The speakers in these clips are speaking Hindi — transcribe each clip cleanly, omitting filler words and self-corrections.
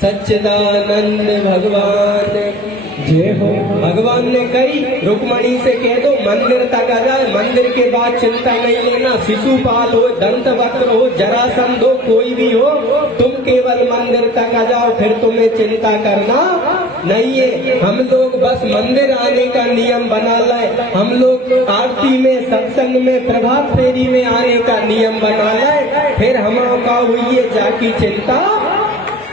सच्चिदानंद भगवान जय हो। भगवान ने कही रुक्मणी से कह दो मंदिर तक आ जाए, मंदिर के बाद चिंता नहीं लेना। शिशुपाल हो, दंतवक्र हो, जरासंध हो, कोई भी हो, तुम केवल मंदिर तक आ जाओ, फिर तुम्हें चिंता करना नहीं है। हम लोग बस मंदिर आने का नियम बना लाए, हम लोग आरती में, सत्संग में, प्रभात फेरी में आने का नियम बना लाए, फिर हमारा हुई है जाकी चिंता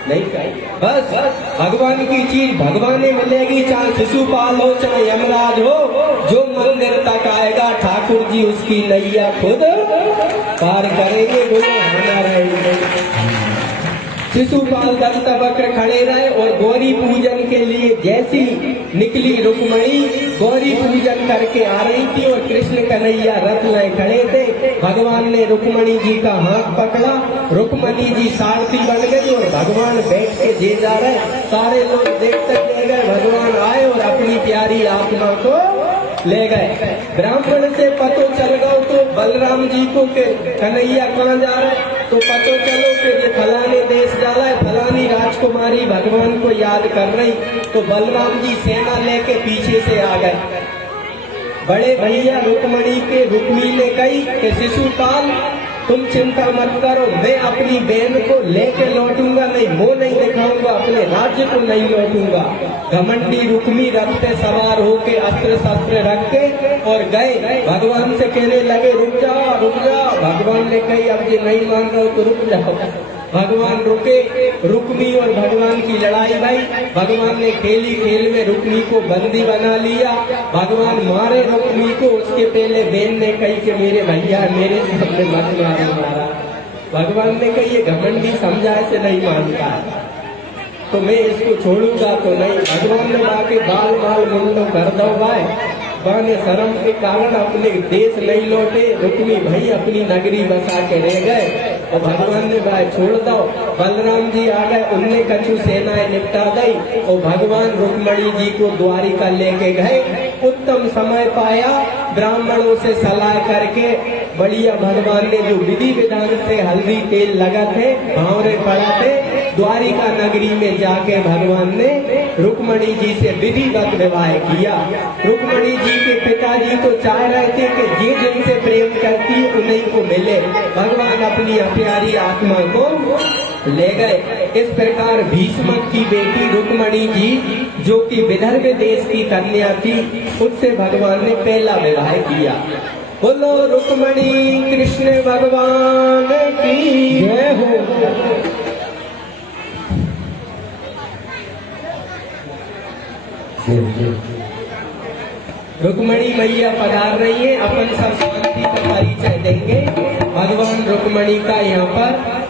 नहीं चाहिए। बस भगवान की चीज भगवान में मिलेगी, चाहे शिशुपाल हो चाहे यमराज हो, जो मंदिर तक आएगा ठाकुर जी उसकी नैया खुद पार करेंगे, बोले होना रहेंगे। शिशुपाल दंतवक्र खड़े रहे और गौरी पूजन के लिए जैसी निकली रुक्मणी गौरी पूजन करके आ रही थी और कृष्ण कन्हैया रथ में खड़े थे। भगवान ने रुक्मणी जी का हाथ पकड़ा, रुक्मणी जी सारथी बन गई और भगवान बैठ के जे जा रहे। सारे लोग देखते ले गए, भगवान आए और अपनी प्यारी आत्मा को ले गए। ब्राह्मण से पतो चल गया तो बलराम जी को के कन्हैया कहाँ जा रहा है, तो पतो चलो कि ये फलाने देश जा रहा है, फलानी राजकुमारी भगवान को याद कर रही। तो बलराम जी सेना लेके पीछे से आ गए। बड़े भैया रुक्मणी ने कही कि शिशुपाल तुम चिंता मत करो, मैं अपनी बहन को लेके लौटूंगा, नहीं मुंह नहीं दिखाऊंगा, अपने राज्य को नहीं लौटूंगा। घमंडी रुक्मी रथ पे सवार होके अस्त्र शस्त्र रख के और गए। भगवान से कहने लगे रुक जाओ रुक जाओ। भगवान ने कही अब ये नहीं मान रहा तो रुक जाओ। भगवान रुके, रुक्मी और भगवान की लड़ाई भाई। भगवान ने खेली खेल में रुक्मी को बंदी बना लिया। भगवान मारे रुक्मी को, उसके पहले बहन ने कही कि मेरे भैया मेरे सामने मत मारा। भगवान ने कही ये घमंडी समझाए से नहीं मानता तो मैं इसको छोड़ूंगा तो नहीं। भगवान ने आके बाल बाल मुंडो कर दो भाई। बाने शर्म के कारण अपने देश नहीं लौटे। रुक्मी भाई अपनी नगरी बसा के रह गए और भगवान ने भाई छोड़ दो। बलराम जी आ गए, उनने कछु सेनाएं निपटा दी और भगवान रुक्मणी जी को द्वारिका लेके गए। उत्तम समय पाया, ब्राह्मणों से सलाह करके बढ़िया भगवान ने जो विधि विधान से हल्दी तेल लगा थे, भावरे पड़ा थे, द्वारिका नगरी में जाके भगवान ने रुक्मणी जी से विधिवत विवाह किया। रुक्मणी जी के पिताजी तो चाह रहे थे कि जे जिनसे प्रेम करती उन्हीं को मिले। भगवान अपनी प्यारी आत्मा को ले गए। इस प्रकार भीष्म की बेटी रुक्मणी जी जो कि विदर्भ देश की कन्या थी, उससे भगवान ने पहला विवाह किया। बोलो रुक्मणी कृष्ण भगवान की जय हो। रुक्मणी मैया पधार रही है, अपन सब शांति का परिचय देंगे। भगवान रुक्मणी का यहाँ पर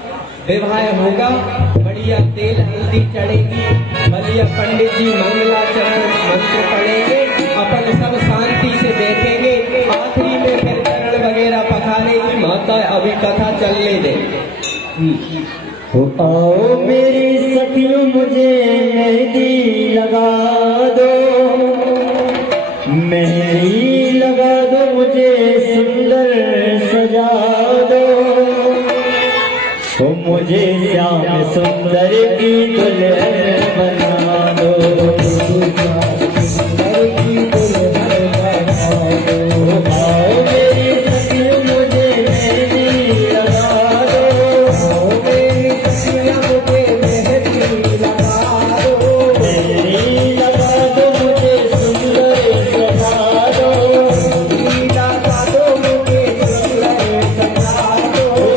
विवाह होगा, बढ़िया तेल हल्दी चढ़ेगी, बढ़िया पंडित जी मंगलाचरण मंत्र पढ़ेंगे, अपन सब शांति से देखेंगे। आखिरी में फिर चरण वगैरह पखारेगी माता, अभी कथा चलने दे। आओ मेरी सखियों मुझे मेहंदी लगा दो, मेहंदी लगा दो, मुझे सुंदर सजा दो, तो मुझे श्याम सुंदर की दुल्हन बना दो, सुंदर की दुल्हन बना दो। आओ मेरी सखियों मुझे मेहंदी लगा दो, आओ मेरी सखियों मुझे मेहंदी लगा दो, मेहंदी लगा दो, मुझे सुंदर सजा दो, मेहंदी लगा दो, मुझे सुंदर सजा दो, मुझे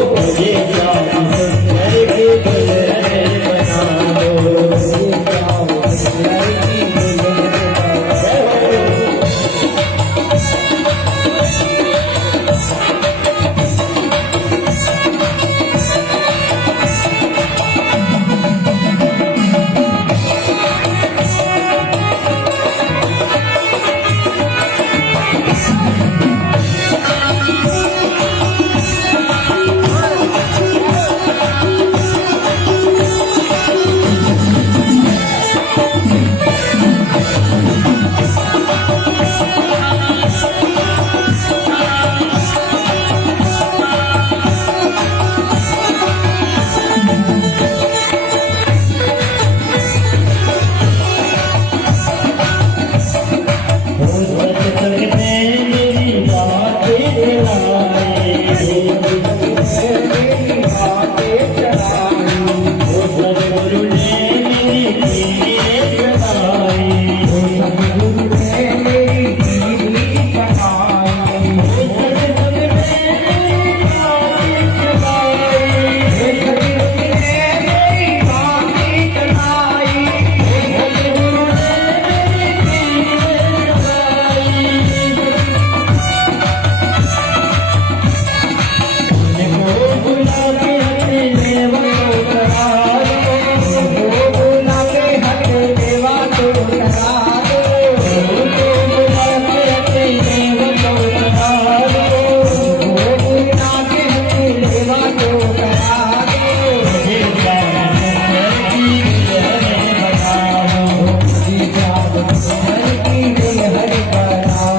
श्याम सुंदर की दुल्हन बना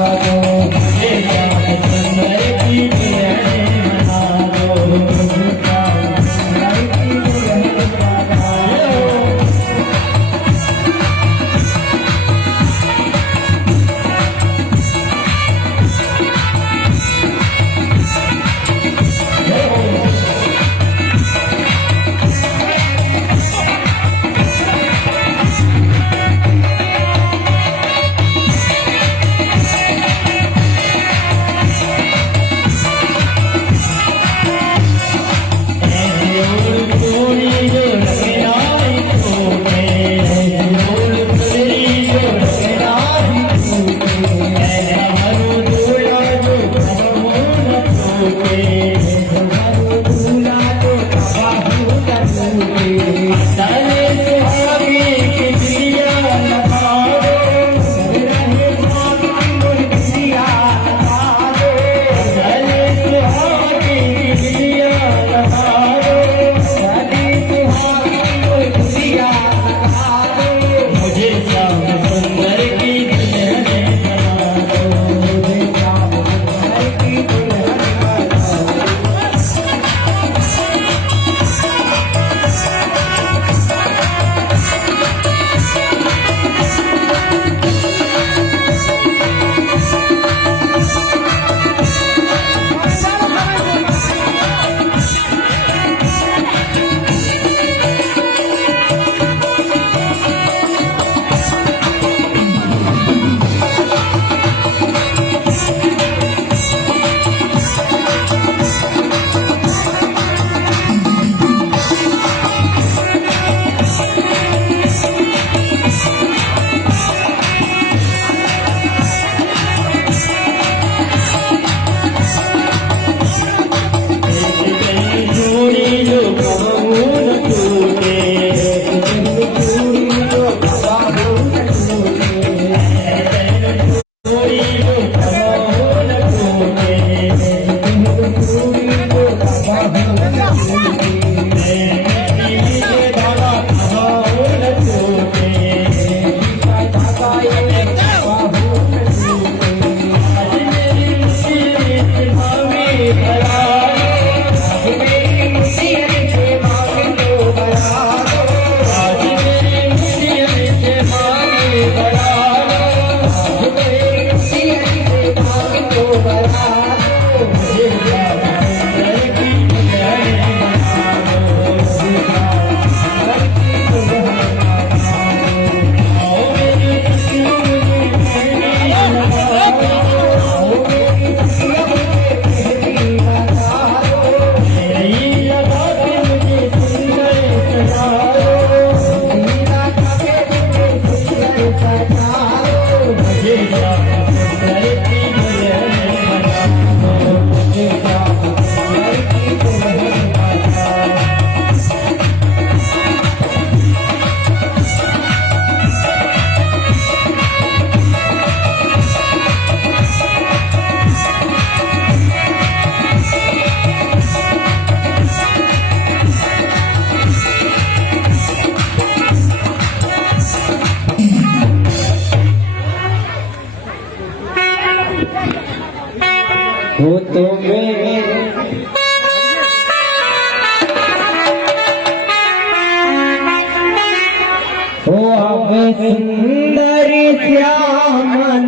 दो, मुझे श्याम सुंदर की दुल्हन बना दो। वो तो मैं वो अब सुंदर श्यामन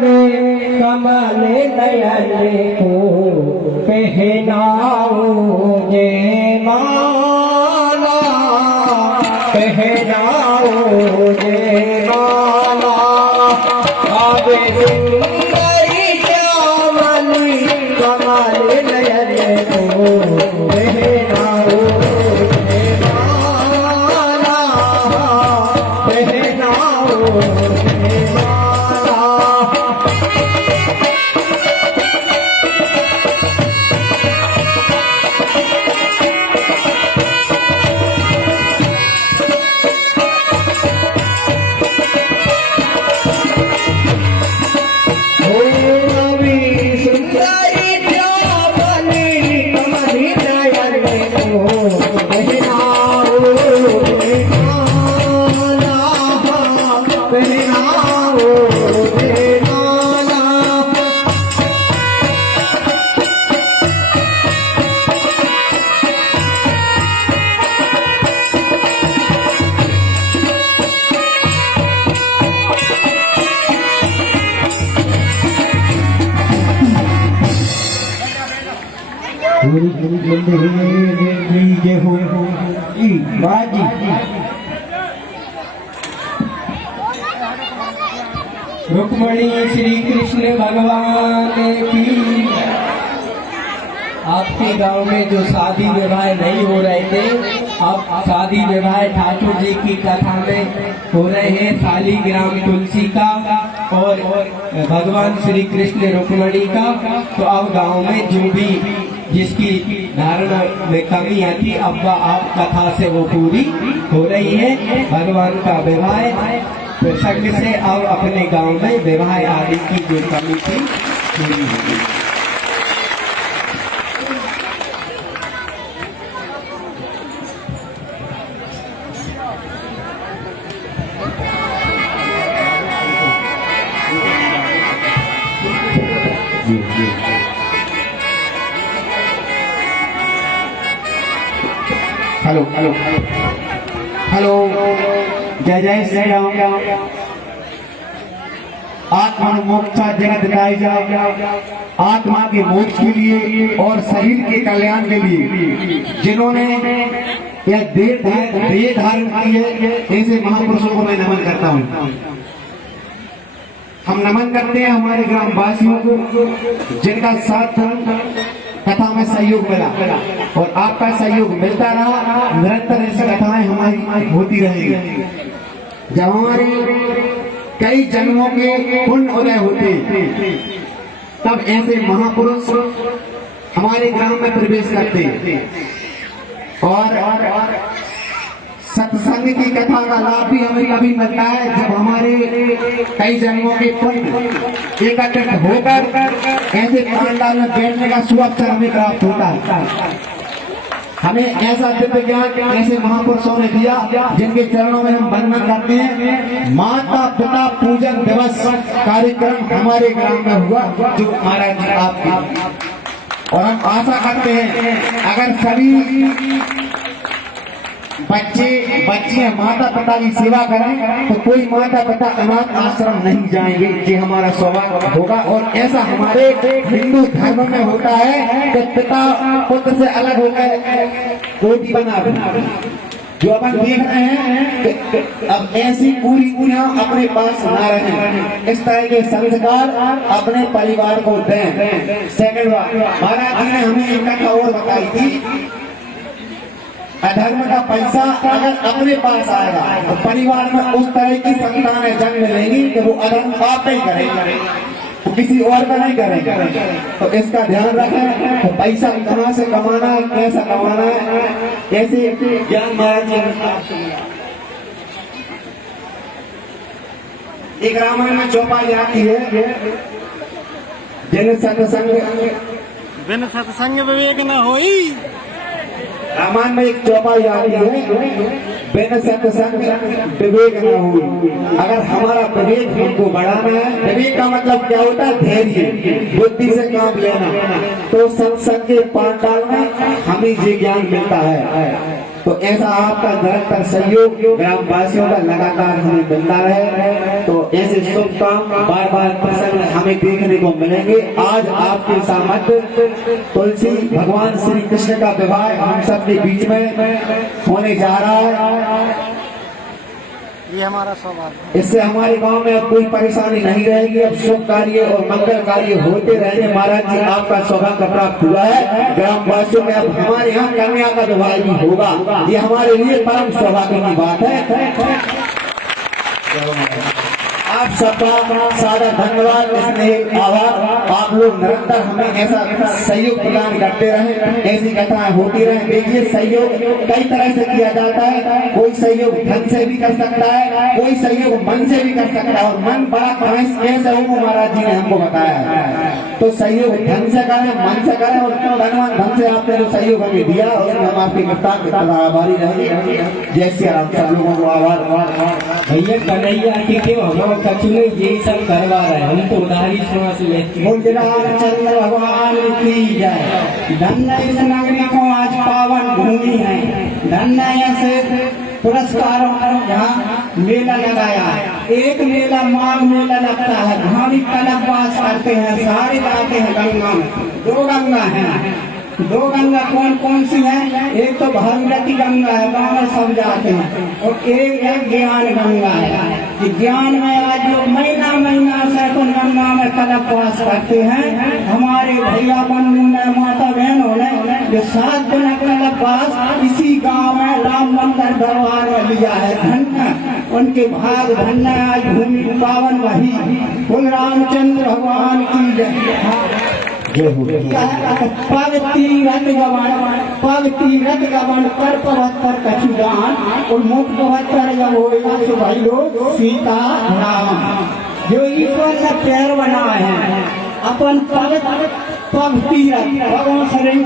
कमल नयन को पहनाओ जे माला, पहनाओ जे माला। अब सुंदर श्यामन कमल नयन को पहनाओ जे माला, पहनाओ जे माला। रुक्मणी श्री कृष्ण भगवान की। आपके गांव में जो शादी विवाह नहीं हो रहे थे, अब शादी विवाह ठाकुर जी की कथा में हो रहे हैं। शालीग्राम तुलसी का और भगवान श्री कृष्ण रुक्मणी का। तो अब गांव में जो भी जिसकी धारणा में कमी आती, अब आप कथा से वो पूरी हो रही है। भगवान का विवाह प्रसंग से अब अपने गांव में विवाह आदि की जो कमी थी पूरी होगी। हेलो हेलो हेलो, जय जय श्री राम। आत्मा मोक्षा जगत गाय जाओ, आत्मा के मोक्ष के लिए और शरीर के कल्याण के लिए जिन्होंने यह देह धारण की है, ऐसे महापुरुषों को मैं नमन करता हूँ। हम नमन करते हैं हमारे ग्राम वासियों को, जिनका साथ कथा में सहयोग मिला और आपका सहयोग मिलता रहा। निरंतर ऐसी कथाएं हमारी होती रहेंगी। जब हमारे कई जन्मों के पुण्य उदय होते, तब ऐसे महापुरुष हमारे ग्राम में प्रवेश करते और सत्संग की कथा का लाभ भी हमें कभी मिलता है, जब हमारे कई जन्मों के पुण्य एकत्रित होकर ऐसे पंडाल में बैठने का शुभ अवसर हमें प्राप्त होता है। हमें ऐसा दिव्य ज्ञान ऐसे महापुरुषों ने दिया जिनके चरणों में हम वंदन करते हैं। माता पिता पूजन दिवस कार्यक्रम हमारे ग्राम में हुआ जो महाराज जी आपके, और हम आशा करते हैं अगर सभी बच्चे बच्चियां माता पिता की सेवा करें तो कोई माता पिता अनाथ आश्रम नहीं जाएंगे, ये हमारा सौभाग्य होगा। और ऐसा हमारे हिंदू धर्म में होता है कि पिता पुत्र से अलग होकर कोटि बना जो अपन देख रहे हैं। अब ऐसी पूरी दुनिया अपने पास ना रहे, इस तरह के संस्कार अपने परिवार को दें। सेकंड बात महाराज जी ने हमें एक कथा और बताई थी, अधर्म का पैसा अगर अपने पास आएगा तो परिवार में उस तरह की संतानें जन्म लेंगी कि वो अधर्म आप नहीं करेंगे, तो किसी और का नहीं करेंगे। तो इसका ध्यान रखें। तो पैसा कहाँ से कमाना है, कैसा कमाना है, ऐसे ज्ञान महाराज जी। एक रामायण में चौपाई आती है, जिन सत्संग बिन सत्संग विवेक न होई। रामायण में एक चौपाई आती है, बिन सत्संग विवेक न हुई। अगर हमारा विवेक हमको बढ़ाना है, विवेक का मतलब क्या होता है, धैर्य, बुद्धि से काम लेना, तो सत्संग के पांडाल में हमें ये ज्ञान मिलता है। तो ऐसा आपका निरंतर सहयोग ग्रामवासियों का लगातार हमें मिलता रहे, तो ऐसे शुभ काम बार बार प्रसंग हमें देखने को मिलेंगे। आज आपके सामर्थ्य तुलसी भगवान श्री कृष्ण का विवाह हम सब के बीच में होने जा रहा है। ये हमारा सौभाग्य। इससे हमारे गांव में अब कोई परेशानी नहीं रहेगी, अब शुभ कार्य और मंगल कार्य होते रहेंगे। महाराज जी आपका सौभाग्य प्राप्त हुआ है। ग्रामवासियों में अब हमारे यहाँ कन्या का विवाह भी होगा, ये हमारे लिए परम सौभाग्य की बात है। आप सबका सारा धन्यवाद, स्नेह, आभार। आप लोग निरंतर हमें ऐसा सहयोग प्रदान करते रहें, ऐसी कथाएं होती रहें। देखिए सहयोग कई तरह से किया जाता है, कोई सहयोग धन से भी कर सकता है, कोई सहयोग मन से भी कर सकता है, और मन बड़ा कैसे हो महाराज जी ने हमको बताया है। तो सहयोग धन से करें, मन से करें, और धनवान धन से आपने जो सहयोग हमें दिया उसमें हम आपके कृतज्ञ आभारी रहेंगे। जय श्री राम। सब लोगों को आभार। भैया कन्हैया की क्यों हम कछु नहीं ये सब करवा रहे, हम तो उधारी श्वास लेते। चंद्र भगवान की जय। धन्य इस नगरी को आज पावन भूमि है, धन्य ऐसे पुरस्कारों पर यहाँ मेला लगाया है। एक मेला माघ मेला लगता है, भारी कलश वास करते हैं, सारे जाते हैं गंगा में। दो गंगा है, दो गंगा कौन कौन सी है, एक तो भागीरथी गंगा है, गाँव में सब जाते हैं, और एक है ज्ञान गंगा है। ज्ञान में आज लोग महीना महीना सैकड़ों गंगा में कलश वास करते हैं। हमारे भैया बंधु ने, माता बहनों ने जो 7 दिन कलश वास इसी गांव में राम मंदिर दरबार में लिया है। धन्य उनके भाग, धन्य आज भूमि पावन वही। बोल रामचंद्र भगवान की जय। पग तीरथ गवन कर पवत्तर कछुदान, और मुख पवत्तर जब होगा तो भाई लोग सीता राम। जो ईश्वर ने पैर बनाए हैं अपन पग तीरथ भगवान शरण